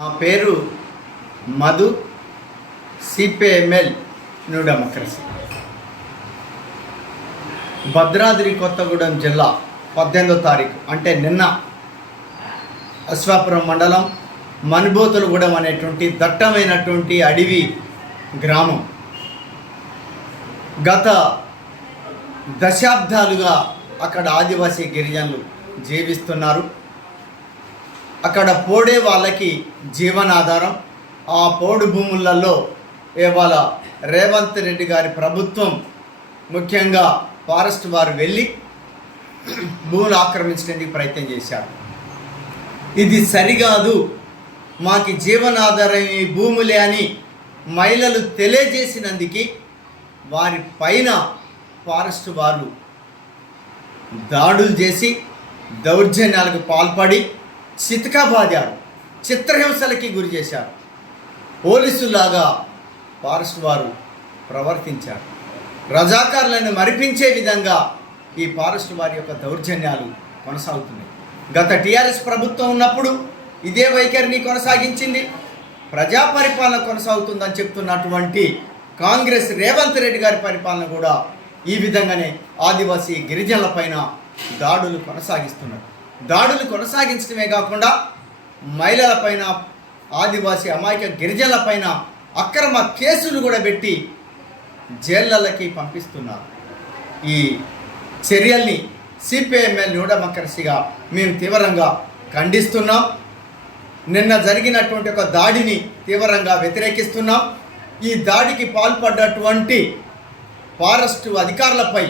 నా పేరు Madhu, CPML new democracy. Bhadradri Kothagudem జిల్లా 18వ తారీఖు అంటే నిన్న అశ్వాపురం మండలం మనుబోతులగూడెం అనేటువంటి దట్టమైనటువంటి అడవి గ్రామం. గత దశాబ్దాలుగా అక్కడ ఆదివాసీ గిరిజనులు జీవిస్తున్నారు. అక్కడ పోడే వాళ్ళకి జీవనాధారం. ఆ పోడు భూములలో ఇవాళ రేవంత్ రెడ్డి గారి ప్రభుత్వం, ముఖ్యంగా ఫారెస్ట్ వారు వెళ్ళి భూములు ఆక్రమించడానికి ప్రయత్నం చేశారు. ఇది సరికాదు, మాకు జీవనాధారం ఈ భూములే అని మహిళలు తెలియజేసినందుకు వారి పైన ఫారెస్ట్ వారు దాడులు చేసి దౌర్జన్యాలకు పాల్పడి చితకబాదారు, చిత్రహింసలకి గురి చేశారు. పోలీసులాగా ఫారెస్ట్ వారు ప్రవర్తించారు. రజాకారులను మరిపించే విధంగా ఈ ఫారెస్ట్ వారి యొక్క దౌర్జన్యాలు కొనసాగుతున్నాయి. గత టీఆర్ఎస్ ప్రభుత్వం ఉన్నప్పుడు ఇదే వైఖరిని కొనసాగించింది. ప్రజా పరిపాలన కొనసాగుతుందని చెప్తున్నటువంటి కాంగ్రెస్ రేవంత్ రెడ్డి గారి పరిపాలన కూడా ఈ విధంగానే ఆదివాసీ గిరిజనుల పైన దాడులు కొనసాగిస్తున్నారు. దాడులు కొనసాగించడమే కాకుండా మహిళల పైన, ఆదివాసీ అమాయక గిరిజనుల పైన అక్రమ కేసులు కూడా పెట్టి జైళ్ళకి పంపిస్తున్నారు. ఈ చర్యల్ని సిపిఎంఎల్ న్యూ డెమోక్రసీగా మేము తీవ్రంగా ఖండిస్తున్నాం. నిన్న జరిగినటువంటి ఒక దాడిని తీవ్రంగా వ్యతిరేకిస్తున్నాం. ఈ దాడికి పాల్పడ్డటువంటి ఫారెస్టు అధికారులపై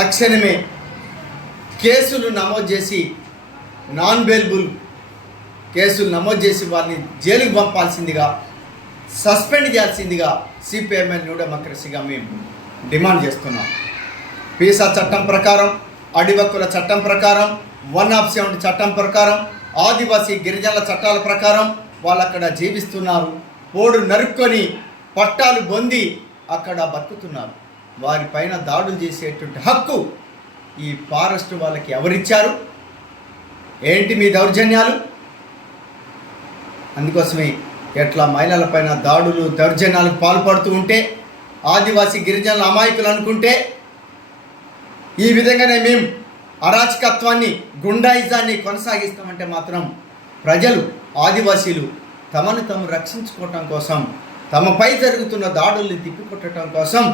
తక్షణమే కేసులు నమోదు చేసి, నాన్ బెయిలబుల్ కేసులు నమోదు చేసి వారిని జైలుకు పంపాల్సిందిగా, సస్పెండ్ చేయాల్సిందిగా సిపిఎంఎల్ న్యూ డెమోక్రసీగా మేము డిమాండ్ చేస్తున్నాం. పీసా చట్టం ప్రకారం, అడివక్కుల చట్టం ప్రకారం, 107 చట్టం ప్రకారం, ఆదివాసీ గిరిజనుల చట్టాల ప్రకారం వాళ్ళు అక్కడ జీవిస్తున్నారు. పోడు నరుక్కొని పట్టాలు పొంది అక్కడ బతుకుతున్నారు. వారిపైన దాడులు చేసేటువంటి హక్కు ఈ ఫారెస్ట్ వాళ్ళకి ఎవరిచ్చారు? ఏంటి మీ దౌర్జన్యాలు? అందుకోసమే ఎట్లా మహిళలపైన దాడులు, దౌర్జన్యాలకు పాల్పడుతూ ఉంటే, ఆదివాసీ గిరిజనుల అమాయకులు అనుకుంటే, ఈ విధంగానే మేము అరాచకత్వాన్ని, గుండాయిజాన్ని కొనసాగిస్తామంటే మాత్రం ప్రజలు, ఆదివాసీలు తమను తాము రక్షించుకోవటం కోసం, తమపై జరుగుతున్న దాడుల్ని తిప్పికొట్టడం కోసం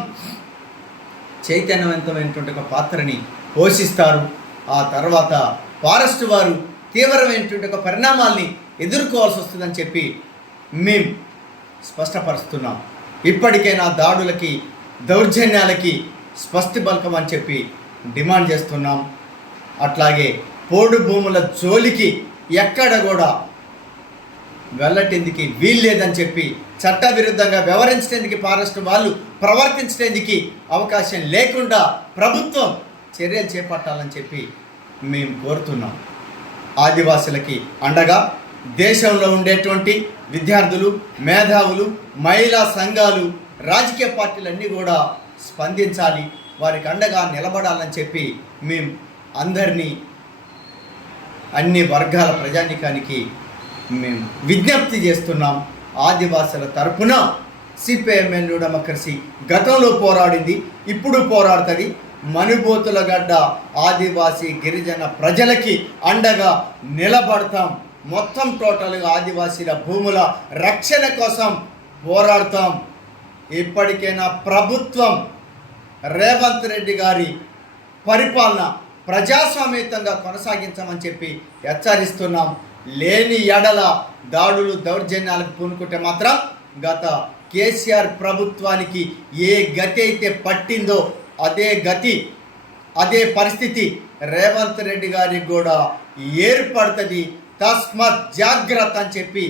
చైతన్యవంతమైనటువంటి ఒక పాత్రని పోషిస్తారు. ఆ తర్వాత ఫారెస్ట్ వారు తీవ్రమైనటువంటి ఒక పరిణామాల్ని ఎదుర్కోవాల్సి వస్తుందని చెప్పి మేము స్పష్టపరుస్తున్నాం. ఇప్పటికైనా దాడులకి, దౌర్జన్యాలకి స్పష్టి పలకమని చెప్పి డిమాండ్ చేస్తున్నాం. అట్లాగే పోడు భూముల జోలికి ఎక్కడ కూడా వెళ్ళటేందుకు వీల్లేదని చెప్పి, చట్టవిరుద్ధంగా వ్యవహరించడానికి ఫారెస్ట్ వాళ్ళు ప్రవర్తించడానికి అవకాశం లేకుండా ప్రభుత్వం చర్యలు చేపట్టాలని చెప్పి మేము కోరుతున్నాం. ఆదివాసులకి అండగా దేశంలో ఉండేటువంటి విద్యార్థులు, మేధావులు, మహిళా సంఘాలు, రాజకీయ పార్టీలన్నీ కూడా స్పందించాలి, వారికి అండగా నిలబడాలని చెప్పి మేము అందరినీ, అన్ని వర్గాల ప్రజానీకానికి మేము విజ్ఞప్తి చేస్తున్నాం. ఆదివాసుల తరపున సిపిఎంఎల్ న్యూ డెమోక్రసీ గతంలో పోరాడింది, ఇప్పుడు పోరాడుతుంది. మనుబోతులగడ్డ ఆదివాసీ గిరిజన ప్రజలకి అండగా నిలబడతాం. మొత్తం టోటల్గా ఆదివాసీల భూముల రక్షణ కోసం పోరాడతాం. ఇప్పటికైనా ప్రభుత్వం రేవంత్ రెడ్డి గారి పరిపాలన ప్రజాస్వామ్యయుతంగా కొనసాగించమని చెప్పి హెచ్చరిస్తున్నాం. లేని ఎడల దాడులు, దౌర్జన్యాలకు పూనుకుంటే మాత్రం గత కేసీఆర్ ప్రభుత్వానికి ఏ గతి అయితే పట్టిందో అదే గతి, అదే పరిస్థితి రేవంత్ రెడ్డి గారికి కూడా ఏర్పడుతుంది. తస్మత్ జాగ్రత్త అని చెప్పి